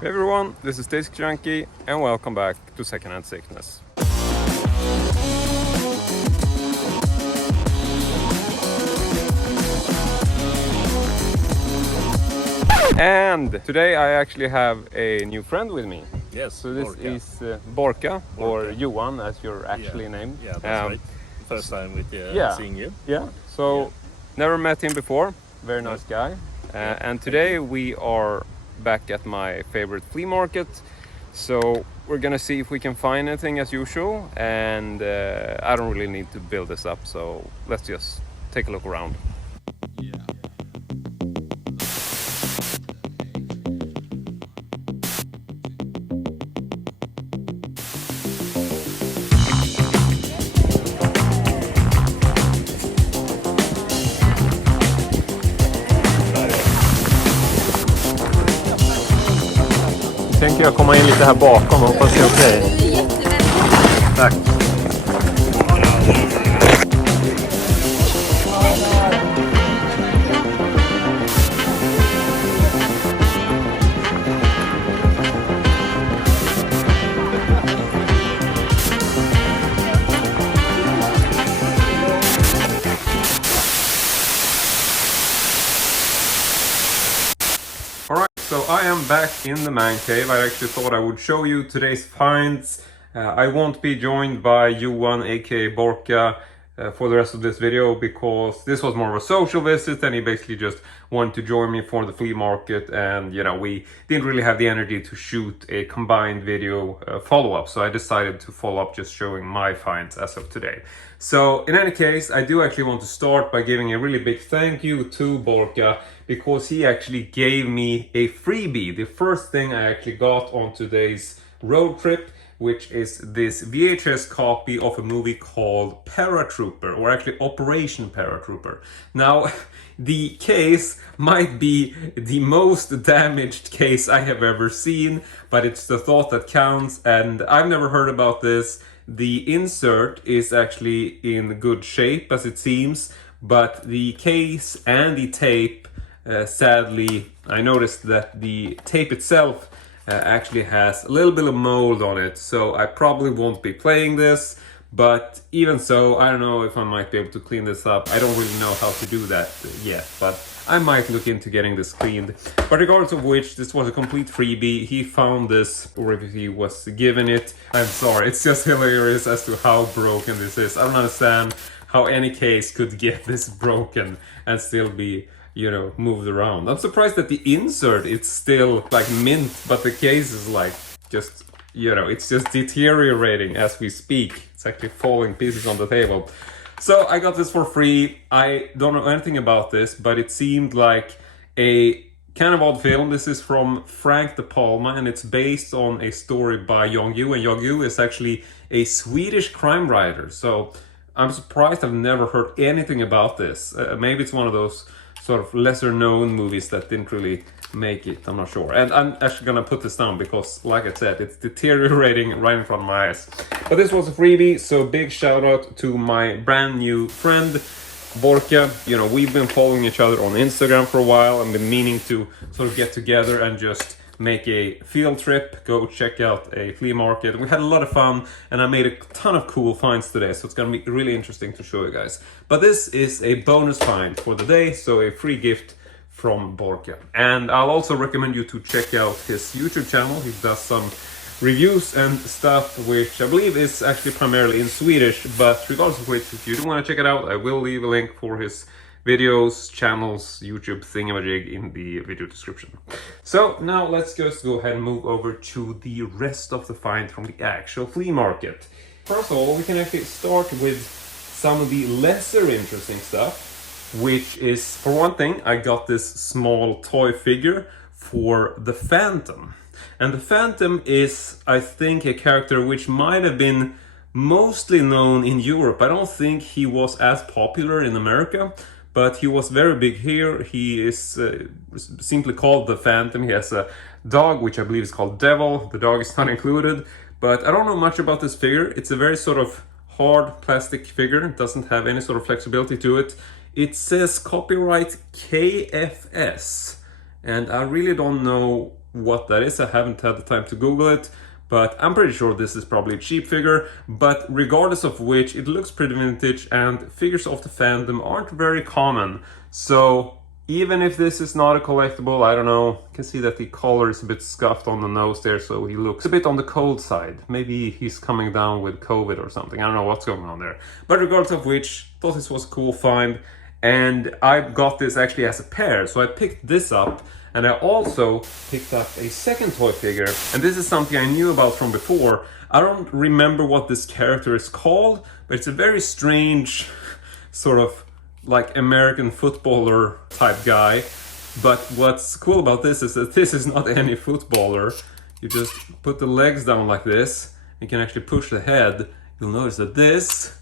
Hey everyone, this is Discjunkietv and welcome back to Secondhand Sickness. And today I actually have a new friend with me. Yes, So this Borka. is Borka, or Johan as you're actually named. Yeah, that's right. First time with seeing you. Yeah, so never met him before, very nice guy. And today we are back at my favorite flea market. So we're gonna see if we can find anything as usual. And I don't really need to build this up, so let's just take a look around. Tänker jag komma in lite här bakom, hoppas det är okej. Tack. Alright, so I am back in the man cave. I actually thought I would show you today's finds. I won't be joined by Johan aka Borka for the rest of this video because this was more of a social visit and he basically just wanted to join me for the flea market, and you know, we didn't really have the energy to shoot a combined video follow-up, so I decided to follow up just showing my finds as of today. So in any case, I do actually want to start by giving a really big thank you to Borka because he actually gave me a freebie, the first thing I actually got on today's road trip, which is this VHS copy of a movie called Paratrooper, or actually Operation Paratrooper. Now, the case might be the most damaged case I have ever seen, but it's the thought that counts, and I've never heard about this. The insert is actually in good shape, as it seems, but the case and the tape, sadly, I noticed that the tape itself actually has a little bit of mold on it, so I probably won't be playing this, but even so, I don't know if I might be able to clean this up. I don't really know how to do that yet, but I might look into getting this cleaned. But regardless of which, this was a complete freebie. He found this, or if he was given it. I'm sorry, it's just hilarious as to how broken this is. I don't understand how any case could get this broken and still be, you know, moved around. I'm surprised that the insert it's still like mint, but the case is like just, you know, it's just deteriorating as we speak. It's actually falling pieces on the table. So I got this for free. I don't know anything about this, but it seemed like a kind of odd film. This is from Frank De Palma and it's based on a story by Jan Guillou, and Jan Guillou is actually a Swedish crime writer. So I'm surprised I've never heard anything about this. Maybe it's one of those sort of lesser known movies that didn't really make it, I'm not sure. And I'm actually gonna put this down because, like I said, it's deteriorating right in front of my eyes. But this was a freebie, so big shout out to my brand new friend Borka. You know, we've been following each other on Instagram for a while and been meaning to sort of get together and just make a field trip, go check out a flea market. We had a lot of fun and I made a ton of cool finds today, so it's gonna be really interesting to show you guys. But this is a bonus find for the day, so a free gift from Borka. And I'll also recommend you to check out his YouTube channel. He does some reviews and stuff, which I believe is actually primarily in Swedish, but regardless of which, if you do want to check it out, I will leave a link for his videos, channels, YouTube thingamajig in the video description. So now let's just go ahead and move over to the rest of the find from the actual flea market. First of all, we can actually start with some of the lesser interesting stuff, which is, for one thing, I got this small toy figure for the Phantom. And the Phantom is, I think, a character which might have been mostly known in Europe. I don't think he was as popular in America, but he was very big here. He is simply called the Phantom. He has a dog, which I believe is called Devil. The dog is not included, but I don't know much about this figure. It's a very sort of hard plastic figure. It doesn't have any sort of flexibility to it. It says copyright KFS, and I really don't know what that is. I haven't had the time to Google it, but I'm pretty sure this is probably a cheap figure. But regardless of which, it looks pretty vintage, and figures of the fandom aren't very common. So even if this is not a collectible, I don't know, you can see that the collar is a bit scuffed on the nose there, so he looks a bit on the cold side. Maybe he's coming down with COVID or something. I don't know what's going on there. But regardless of which, thought this was a cool find. And I got this actually as a pair, so I picked this up, and I also picked up a second toy figure. And this is something I knew about from before. I don't remember what this character is called, but it's a very strange sort of like American footballer type guy. But what's cool about this is that this is not any footballer. You just put the legs down like this, you can actually push the head. You'll notice that this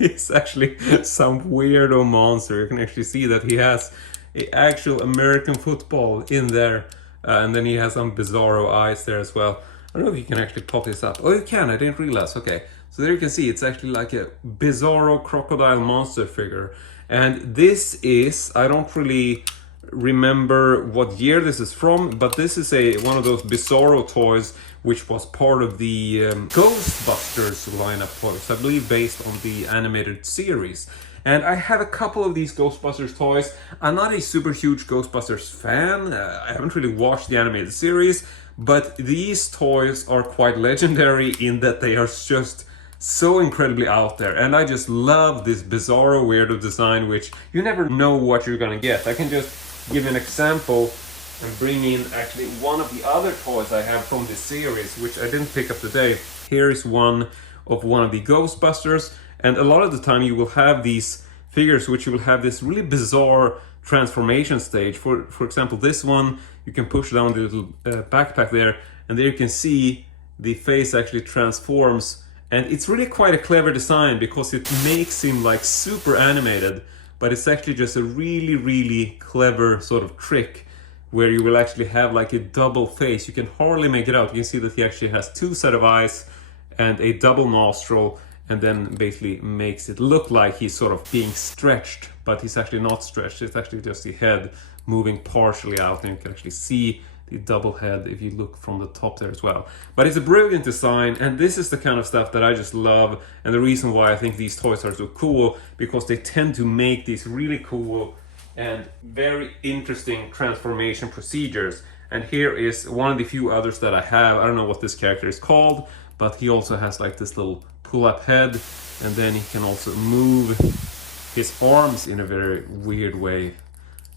is actually some weirdo monster. You can actually see that he has an actual American football in there, and then he has some bizarro eyes there as well. I don't know if you can actually pop this up. Oh, you can, I didn't realize. Okay, so there you can see it's actually like a bizarro crocodile monster figure. And this is, I don't really remember what year this is from, but this is one of those bizarro toys which was part of the Ghostbusters lineup toys, I believe based on the animated series. And I have a couple of these Ghostbusters toys. I'm not a super huge Ghostbusters fan. I haven't really watched the animated series, but these toys are quite legendary in that they are just so incredibly out there. And I just love this bizarro weirdo design, which you never know what you're gonna get. I can just give you an example and bring in actually one of the other toys I have from this series, which I didn't pick up today. Here is one of the Ghostbusters, and a lot of the time you will have these figures which you will have this really bizarre transformation stage. For example, this one, you can push down the little backpack there, and there you can see the face actually transforms, and it's really quite a clever design because it makes him like super animated, but it's actually just a really clever sort of trick where you will actually have like a double face. You can hardly make it out. You can see that he actually has two set of eyes and a double nostril, and then basically makes it look like he's sort of being stretched, but he's actually not stretched. It's actually just the head moving partially out, and you can actually see the double head if you look from the top there as well. But it's a brilliant design, and this is the kind of stuff that I just love, and the reason why I think these toys are so cool, because they tend to make these really cool and very interesting transformation procedures. And here is one of the few others that I have. I don't know what this character is called, but he also has like this little pull-up head, and then he can also move his arms in a very weird way.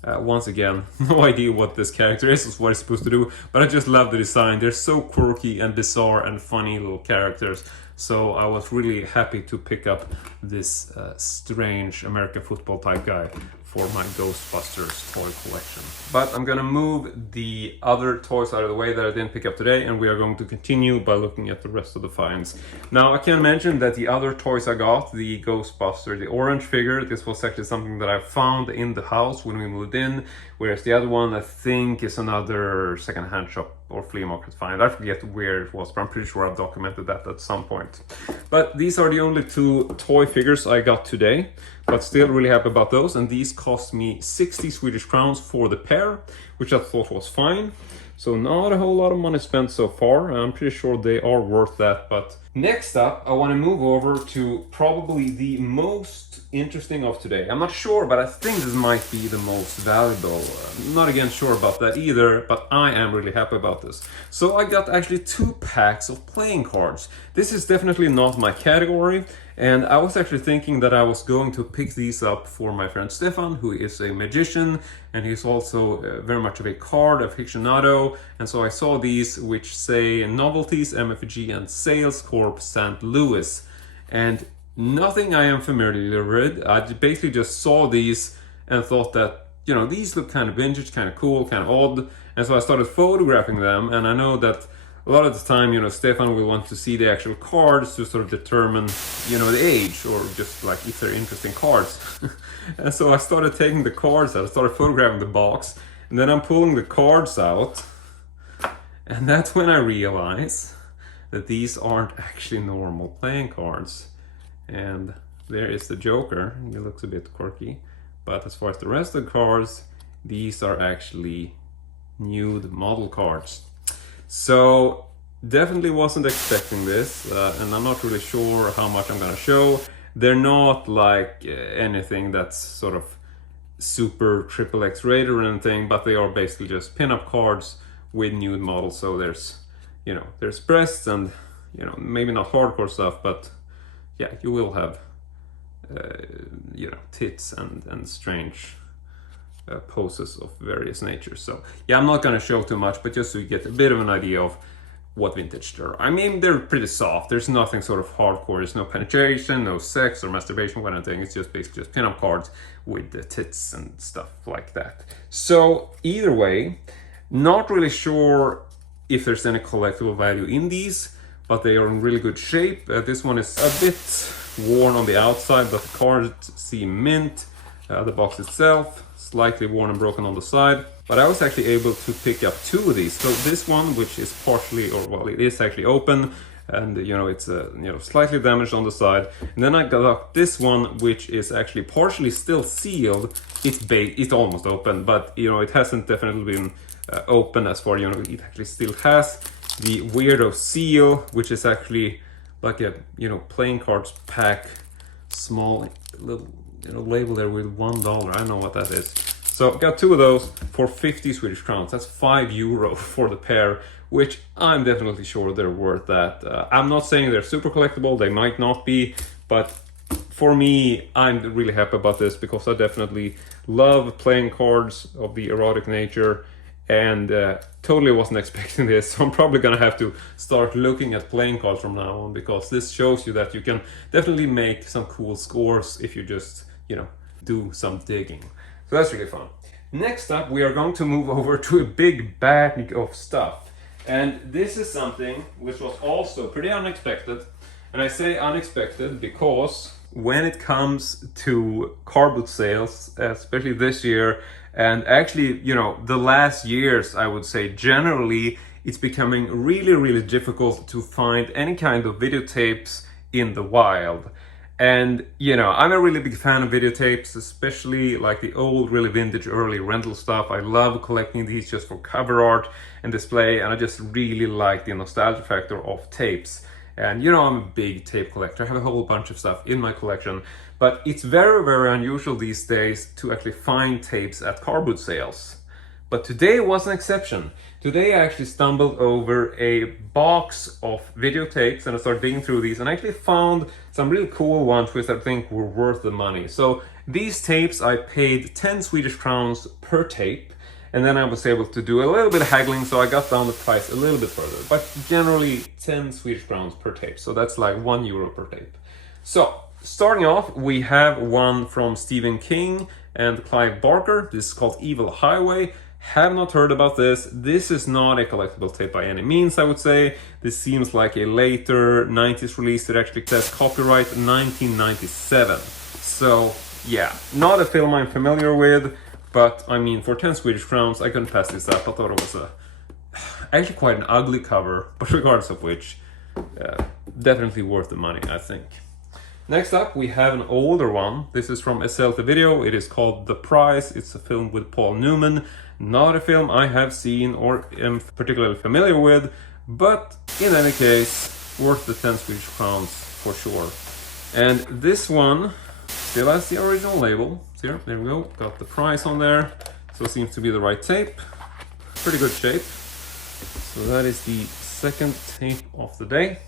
Once again, no idea what this character is what it's supposed to do, but I just love the design. They're so quirky and bizarre and funny little characters. So I was really happy to pick up this strange American football type guy for my Ghostbusters toy collection. But I'm gonna move the other toys out of the way that I didn't pick up today, and we are going to continue by looking at the rest of the finds. Now I can mention that the other toys I got, the Ghostbuster, the orange figure, this was actually something that I found in the house when we moved in, whereas the other one I think is another second-hand shop or flea market find. I forget where it was, but I'm pretty sure I've documented that at some point. But these are the only two toy figures I got today, but still really happy about those, and these cost me 60 Swedish crowns for the pair, which I thought was fine. So not a whole lot of money spent so far. I'm pretty sure they are worth that. But next up, I want to move over to probably the most interesting of today. I'm not sure, but I think this might be the most valuable. I'm not again sure about that either, but I am really happy about this. So I got actually 2 packs of playing cards. This is definitely not my category, and I was actually thinking that I was going to pick these up for my friend Stefan, who is a magician, and he's also very much of a card aficionado. And so I saw these which say Novelties, MFG, and Sales Corp St. Louis. And nothing I am familiar with. I basically just saw these and thought that, you know, these look kind of vintage, kind of cool, kind of odd. And so I started photographing them, and I know that a lot of the time, you know, Stefan will want to see the actual cards to sort of determine, you know, the age, or just like if they're interesting cards. And so I started taking the cards out, I started photographing the box, and then I'm pulling the cards out, and that's when I realize that these aren't actually normal playing cards. And there is the Joker. He looks a bit quirky, but as far as the rest of the cards, these are actually nude model cards. So definitely wasn't expecting this, and I'm not really sure how much I'm gonna show. They're not like anything that's sort of super XXX rated or anything, but they are basically just pinup cards with nude models. So there's, you know, there's breasts and, you know, maybe not hardcore stuff, but yeah, you will have, you know, tits and strange poses of various natures. So yeah, I'm not gonna show too much, but just so you get a bit of an idea of what vintage there are. I mean, they're pretty soft. There's nothing sort of hardcore. There's no penetration, no sex or masturbation or anything. It's just basically just pinup cards with the tits and stuff like that. So either way, not really sure if there's any collectible value in these, but they are in really good shape. This one is a bit worn on the outside, but the cards seem mint. The box itself, slightly worn and broken on the side. But I was actually able to pick up two of these. So this one, which is partially, or well, it is actually open, and you know, it's you know, slightly damaged on the side. And then I got this one, which is actually partially still sealed. It's almost open, but you know, it hasn't definitely been open as far, you know, it actually still has the weirdo seal, which is actually like a, you know, playing cards pack, small little, you know, label there with $1. I don't know what that is. So got two of those for 50 Swedish crowns. That's €5 for the pair, which I'm definitely sure they're worth that. I'm not saying they're super collectible, they might not be, but for me, I'm really happy about this because I definitely love playing cards of the erotic nature, and totally wasn't expecting this. So I'm probably gonna have to start looking at playing cards from now on, because this shows you that you can definitely make some cool scores if you just, you know, do some digging. So that's really fun. Next up, we are going to move over to a big bag of stuff. And this is something which was also pretty unexpected. And I say unexpected because when it comes to carboot sales, especially this year, and actually, you know, the last years, I would say generally, it's becoming really, really difficult to find any kind of videotapes in the wild. And, you know, I'm a really big fan of videotapes, especially like the old, really vintage, early rental stuff. I love collecting these just for cover art and display, and I just really like the nostalgia factor of tapes. And, you know, I'm a big tape collector. I have a whole bunch of stuff in my collection, but it's very, very unusual these days to actually find tapes at carboot sales. But today was an exception. Today I actually stumbled over a box of videotapes and I started digging through these and I actually found some really cool ones which I think were worth the money. So these tapes I paid 10 Swedish crowns per tape, and then I was able to do a little bit of haggling, so I got down the price a little bit further, but generally 10 Swedish crowns per tape. So that's like €1 per tape. So starting off, we have one from Stephen King and Clive Barker. This is called Evil Highway. Have not heard about this. This is not a collectible tape by any means, I would say. This seems like a later 90s release. It actually says copyright 1997. So yeah, not a film I'm familiar with, but I mean, for 10 Swedish crowns, I couldn't pass this up. I thought it was actually quite an ugly cover, but regardless of which, definitely worth the money, I think. Next up, we have an older one. This is from a Selfie video. It is called The Prize. It's a film with Paul Newman. Not a film I have seen or am particularly familiar with, but in any case, worth the 10 Swedish crowns for sure. And this one still has the original label. Here, there we go. Got the price on there. So it seems to be the right tape. Pretty good shape. So that is the second tape of the day.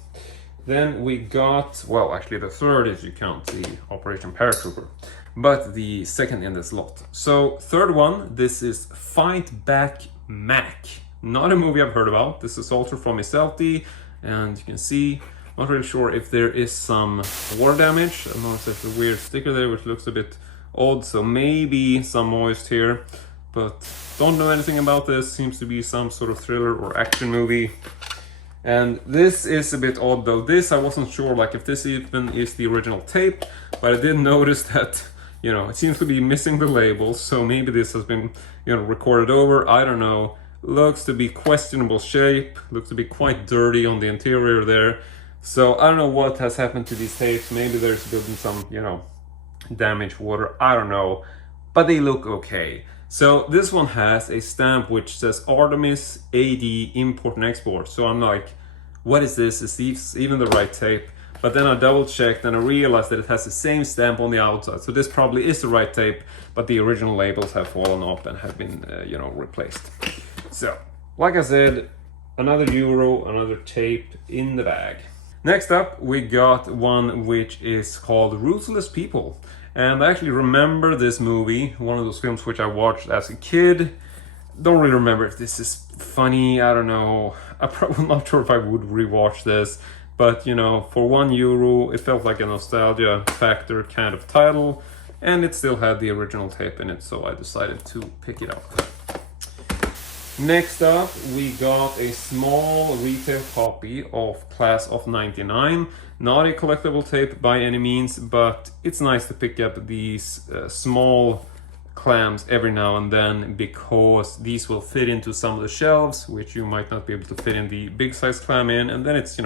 Then we got, well, actually the third if you count the Operation Paratrooper, but the second in this lot. So third one, this is Fight Back Mac. Not a movie I've heard about. This is also from Selfie, and you can see, not really sure if there is some water damage. I noticed there's a weird sticker there which looks a bit odd, so maybe some moist here, but don't know anything about this. Seems to be some sort of thriller or action movie. And this is a bit odd though. This, I wasn't sure like if this even is the original tape, but I did notice that, you know, it seems to be missing the label, so maybe this has been, you know, recorded over, I don't know. Looks to be questionable shape, looks to be quite dirty on the interior there. So I don't know what has happened to these tapes. Maybe there's been some, you know, damaged water, I don't know, but they look okay. So this one has a stamp which says Artemis AD import and export. So I'm like, what is this? Is this even the right tape? But then I double checked and I realized that it has the same stamp on the outside. So this probably is the right tape, but the original labels have fallen off and have been, replaced. So, like I said, another euro, another tape in the bag. Next up, we got one which is called Ruthless People. And I actually remember this movie, one of those films which I watched as a kid. Don't really remember if this is funny, I don't know. I'm probably not sure if I would rewatch this. But, for €1, it felt like a nostalgia factor kind of title. And it still had the original tape in it, so I decided to pick it up. Next up, we got a small retail copy of Class of '99. Not a collectible tape by any means, but it's nice to pick up these small clams every now and then, because these will fit into some of the shelves, which you might not be able to fit in the big size clam in, and then it's,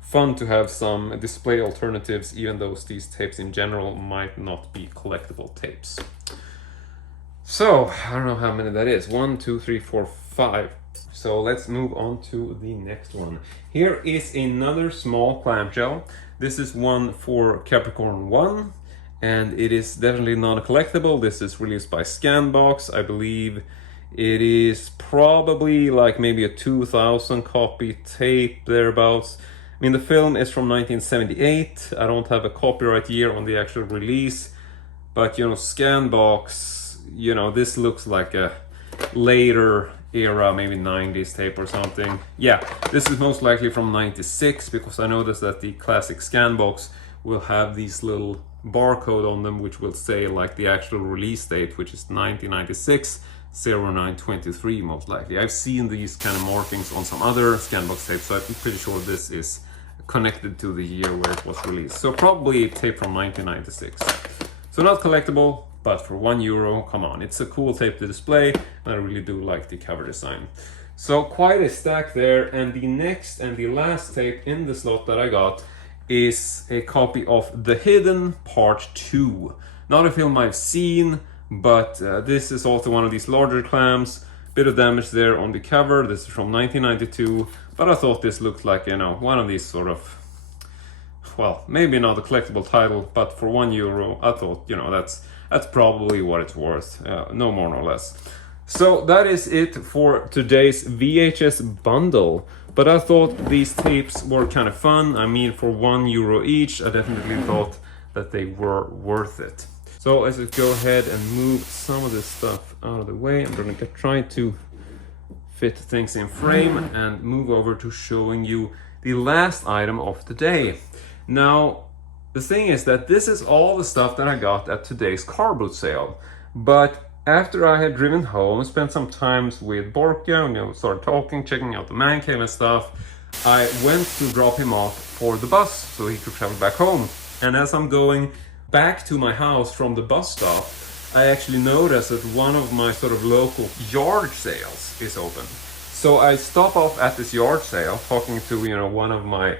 fun to have some display alternatives, even though these tapes in general might not be collectible tapes. So, I don't know how many that is. 1, 2, 3, 4, 5. So let's move on to the next one. Here is another small clamshell. This is one for Capricorn 1, and it is definitely not a collectible. This is released by Scanbox. I believe it is probably like maybe a 2000 copy tape, thereabouts. I mean, the film is from 1978. I don't have a copyright year on the actual release, but Scanbox, this looks like a later era, maybe 90s tape or something. Yeah, this is most likely from 96, because I noticed that the classic Scanbox will have these little barcode on them, which will say like the actual release date, which is 1996 0923 most likely. I've seen these kind of markings on some other Scanbox tapes, so I'm pretty sure this is connected to the year where it was released. So probably a tape from 1996. So not collectible, but for €1, come on, it's a cool tape to display, and I really do like the cover design. So quite a stack there, and the next and the last tape in the slot that I got is a copy of The Hidden Part 2. Not a film I've seen, but this is also one of these larger clams. Bit of damage there on the cover. This is from 1992, but I thought this looked like, one of these sort of, well, maybe not a collectible title, but for €1, I thought, that's probably what it's worth, no more nor less. So that is it for today's VHS bundle. But I thought these tapes were kind of fun. I mean, for €1 each, I definitely thought that they were worth it. So let's just go ahead and move some of this stuff out of the way. I'm going to try to fit things in frame and move over to showing you the last item of the day. Now, the thing is that this is all the stuff that I got at today's carboot sale. But after I had driven home, spent some time with Borka, started talking, checking out the man cave and stuff, I went to drop him off for the bus so he could travel back home. And as I'm going back to my house from the bus stop, I actually noticed that one of my sort of local yard sales is open. So I stop off at this yard sale, talking to, one of my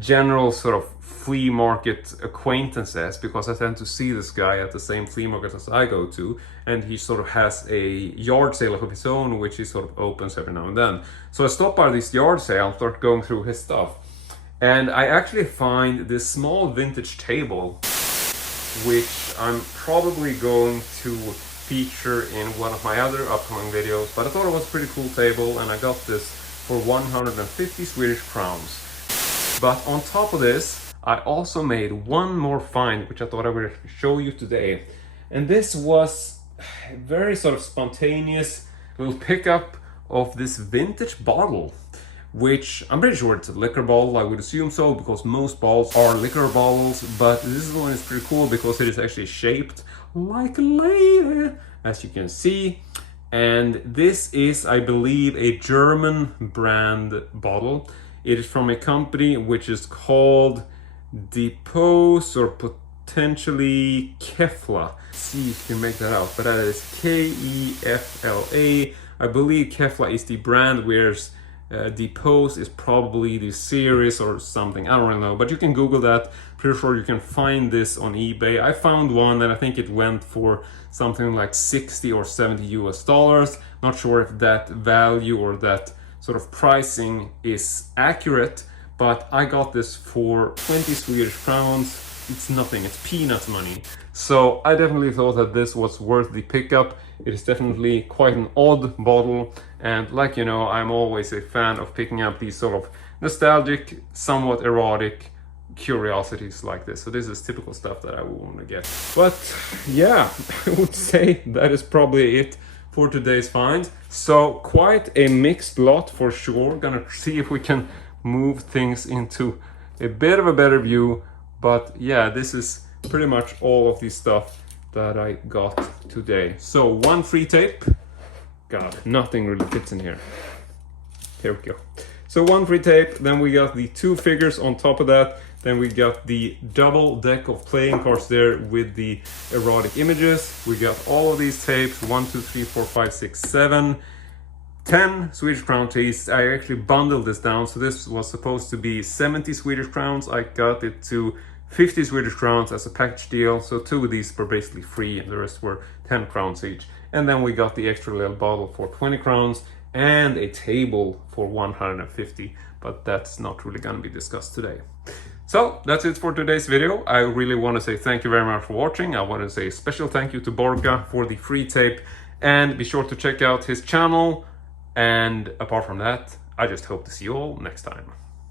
general sort of flea market acquaintances, because I tend to see this guy at the same flea market as I go to, and he sort of has a yard sale of his own, which he sort of opens every now and then. So I stop by this yard sale and start going through his stuff, and I actually find this small vintage table, which I'm probably going to feature in one of my other upcoming videos, but I thought it was a pretty cool table, and I got this for 150 Swedish crowns. But on top of this, I also made one more find, which I thought I would show you today. And this was a very sort of spontaneous little pickup of this vintage bottle, which I'm pretty sure it's a liquor bottle. I would assume so, because most bottles are liquor bottles, but this one is pretty cool because it is actually shaped like a lady, as you can see. And this is, I believe, a German brand bottle. It is from a company which is called Depose or potentially Kefla. Let's see if you can make that out, but that is Kefla. I believe Kefla is the brand, whereas The Pose is probably the series or something, I don't really know, but you can Google that. Pretty sure you can find this on eBay. I found one and I think it went for something like 60 or 70 US dollars. Not sure if that value or that sort of pricing is accurate, but I got this for 20 Swedish crowns. It's nothing, it's peanut money. So I definitely thought that this was worth the pickup. It is definitely quite an odd bottle, and like you know, I'm always a fan of picking up these sort of nostalgic, somewhat erotic curiosities like this. So this is typical stuff that I would want to get. But yeah, I would say that is probably it for today's finds. So quite a mixed lot for sure. Gonna see if we can move things into a bit of a better view. But yeah, this is pretty much all of the stuff that I got today. So one free tape. God, nothing really fits in here. Here we go. So one free tape, then we got the 2 figures on top of that. Then we got the double deck of playing cards there with the erotic images. We got all of these tapes, 1, 2, 3, 4, 5, 6, 7. 10 Swedish crown teas. I actually bundled this down, so this was supposed to be 70 Swedish crowns. I got it to 50 Swedish crowns as a package deal, so 2 of these were basically free and the rest were 10 crowns each. And then we got the extra little bottle for 20 crowns and a table for 150, but that's not really going to be discussed today. So that's it for today's video. I really want to say thank you very much for watching. I want to say a special thank you to Borka for the free tape, and be sure to check out his channel. And apart from that, I just hope to see you all next time.